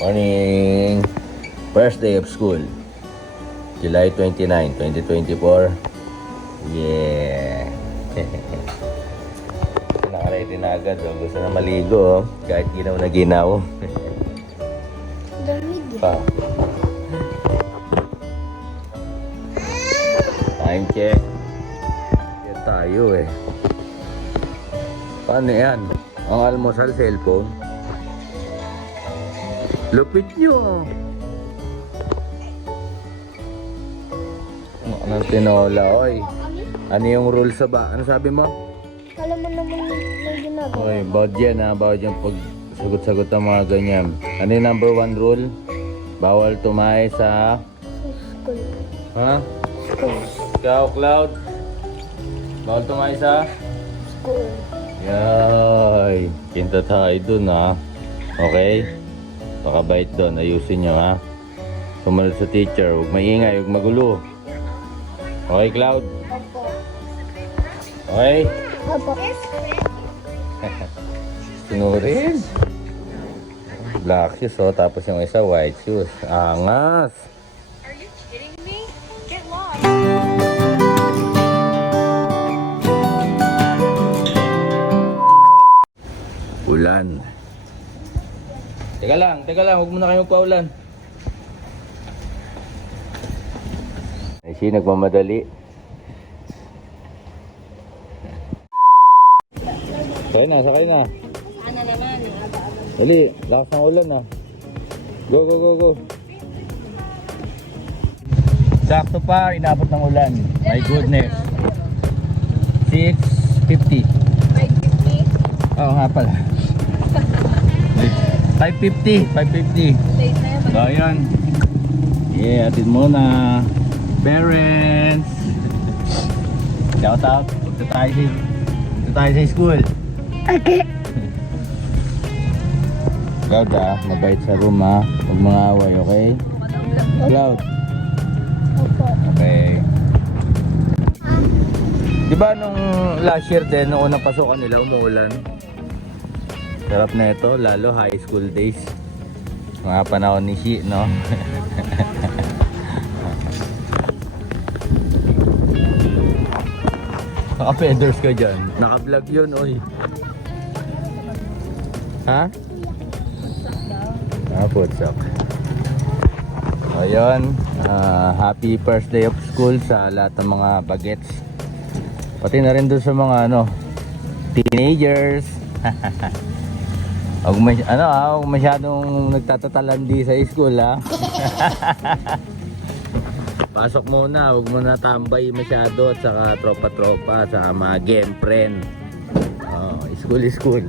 Morning! First day of school. July 29, 2024. Yeah! Nakaready na agad. Oh. Gusto na maligo. Oh. Kahit ginaw na ginaw. Damit eh. pa. Time check. Yan tayo eh. Paano yan? Ang almusal cellphone. Lupit nyo. Anong tinola, oy? Ano yung rule sa ba? Ano sabi mo? Kala mo naman may ginagawa. Okay, bawat yan ha, bawat yung pag sagot-sagot ng mga ganyan. Ano yung number one rule? Bawal tumae sa... School. Ha? School. Ikaw, Cloud? Bawal tumae sa... School. Yay! Kinta tayo dun ha. Okay? Pakabait doon. Ayusin nyo ha. Sumunod sa teacher. Huwag maingay, huwag magulo. Okay, Cloud? Okay? Opo. Sinurin. Black shoes oh. Tapos yung isa white shoes. Angas! Are you kidding me? Get lost. Ulan. Teka lang, teka lang, huwag muna kayo magpaulan. Ay, si nagmamadali. Sakay na, sakay na. Ano naman? Dali, lakas ng ulan na. Go, go, go, go. Sakto pa, inabot ng ulan. My goodness. 6.50. Oo nga pala. 550, 550. Late na yan. So, yun. Yeah, atin muna. Parents. Shout out. Punta tayo sa, punta tayo sa school. Okay. Cloud ah, mabait sa room ah. Huwag mga away, okay? Cloud. Okay. Di ba nung last year din, nung unang pasukan nila, umuulan? Sarap na ito, lalo high school days. Mga panahon ni Shi, no? Naka-feathers ka dyan. Naka-vlog yun, oy. Ha? Ah, putsak. Ayun, ah, happy first day of school sa lahat ng mga bagets. Pati na rin doon sa mga ano, teenagers. Huwag mas, ano ah, huwag masyadong nagtatatalandi sa school ah. Pasok muna, huwag mo na tambay masyado at saka tropa-tropa, at saka mga game friend. Oh, school school.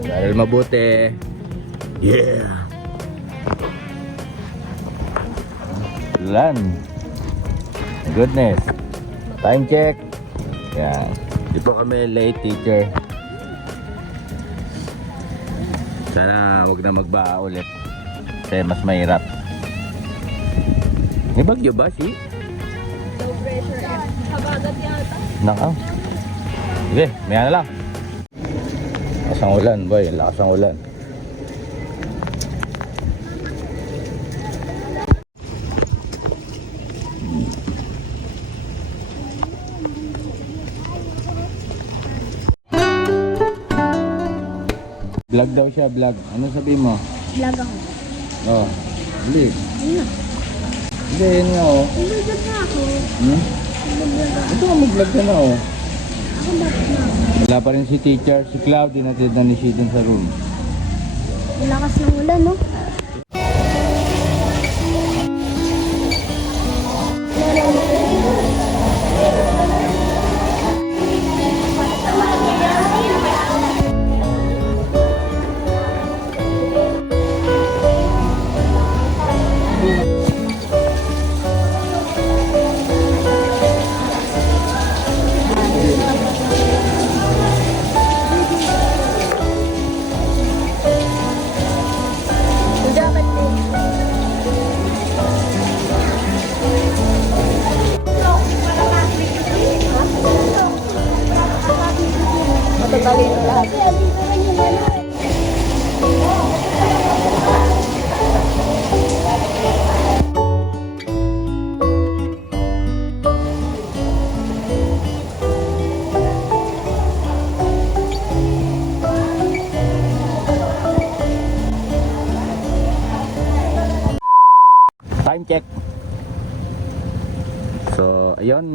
Dahil mabuti. Yeah. Lan. Goodness. Time check. Yan. Di pa kami late teacher. Sana wag na magbaa ulit. Kasi mas mahirap. May bagyo ba si? No pressure. eh. Habagat yata. Naka. Sige, may ano lang. Lakas ang ulan, boy. Lakas ang ulan. Vlog daw siya, vlog. Ano sabi mo? Vlog ako. Oh, bili. Ano? Hindi, yun nga oh. Nag-vlog na ako. Hmm? Ito ka mag-vlog ka na oh. Ako bakit na ako? Wala pa rin si teacher, si Cloud, dinatid na ni Shi dun sa room. Malakas ng ulan, no?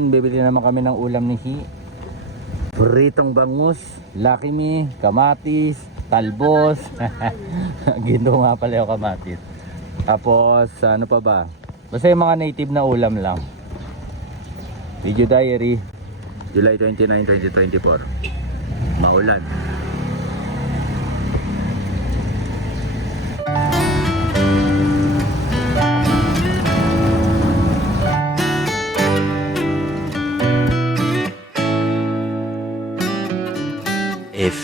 Bibili naman kami ng ulam ni Hi. Pritong bangus, Me, kamatis, talbos. Ginto nga pala yung kamatis. Tapos, ano pa ba? Basta yung mga native na ulam lang. Video Diary, July 29, 2024. Maulan.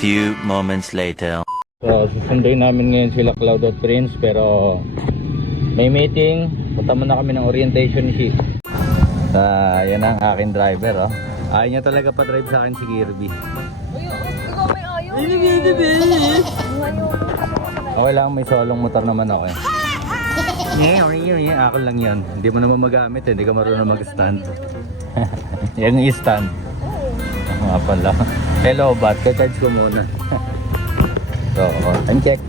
Few moments later. So, susunduin namin ngayon sila Cloud at Prince pero may meeting. Punta muna kami ng orientation ni Chief. Ah, yan ang aking driver, oh. Ayaw niya talaga pa-drive sa akin si Kirby. Okay lang, may solong motor naman ako eh. Yeah, yeah, yeah. Ako lang yan. Hindi mo naman magamit eh. Hindi ka marunong mag-stand. yan yung stand. Nga pala. Hello, bat. Ka-charge ko muna. so, oh, time check.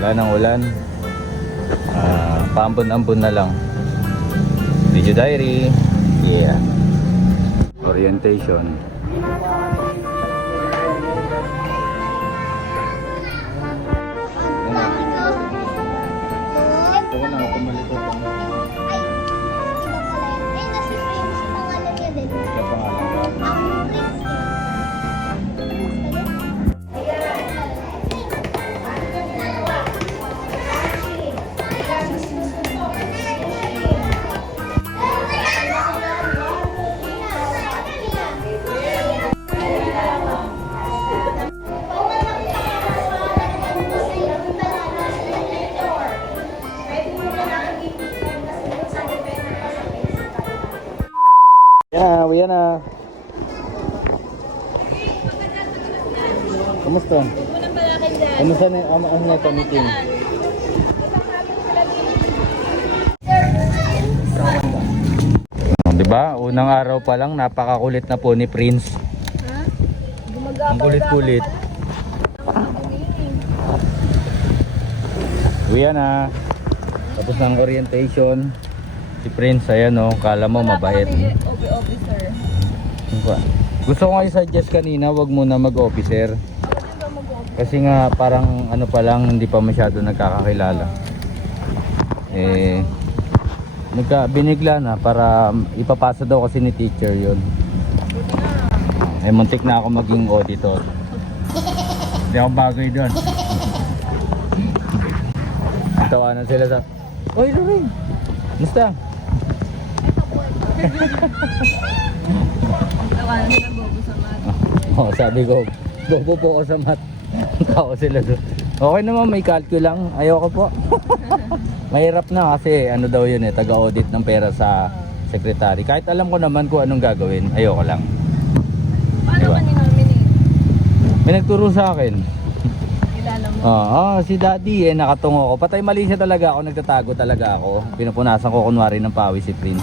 Wala nang ulan. Ah, paambon-ambon na lang. Video diary. Yeah. Orientation. Yan na, uwi na. Kamusta? Kamusta na yung ano, ano na ito meeting? Di ba? Unang araw pa lang, napakakulit na po ni Prince. Ha? Ang Gumagapaw kulit-kulit. Uwi na. Tapos ng orientation. Si Prince, ayan o, kala mo mabait. OB officer. Ano ba? Gusto ko nga i-suggest kanina, wag muna mag-officer. Kasi nga parang ano pa lang, hindi pa masyado nagkakakilala. Eh, nagka, binigla na para ipapasa daw kasi ni teacher yun. Eh, muntik na ako maging auditor. Hindi ako bagay doon. Tawanan sila sa, Oy, Lorraine! Musta? Nila bobo sa mat. Oh, sabi ko, bobo po ako sa mat. Tao sila doon. Okay naman, may calcul lang. Ayoko po. Mahirap na kasi ano daw yun eh, taga-audit ng pera sa secretary. Kahit alam ko naman kung anong gagawin, ayoko lang. Paano Diba? ka ni-nominate? May nagturo sa akin. Kilala mo? Oo, oh, si daddy eh, nakatungo ko. Patay mali siya talaga ako, nagtatago talaga ako. Pinupunasan ko kunwari ng pawis si Prince.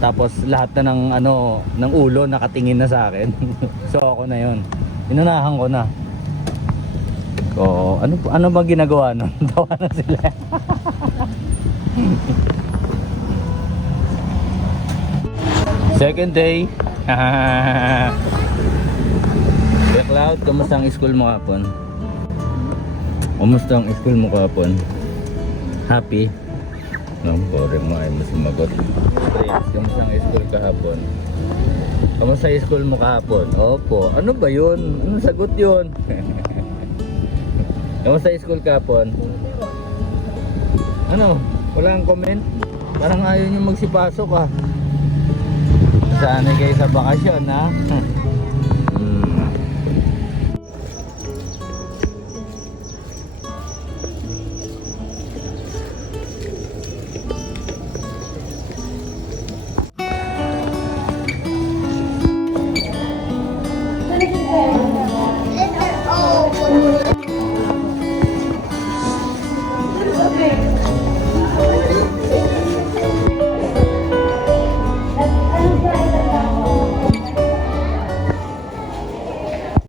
Tapos lahat na ng ano, ng ulo nakatingin na sa akin. so ako na 'yon. Inunahan ko na. So, ano ano ba ginagawa nun? Tawa na sila. Second day. Kuya Cloud, kamusta ang school mo kapon? Kamusta ang school mo kapon? Happy? No, boring mo ay mas sumagot. Prince, kamusta ang school kahapon? Kamusta ang school mo kahapon? Opo. Ano ba yun? Ano sagot yun? kamusta ang school kahapon? Ano? Wala kang comment? Parang ayaw nyo magsipasok ah. Sanay kayo sa bakasyon ha?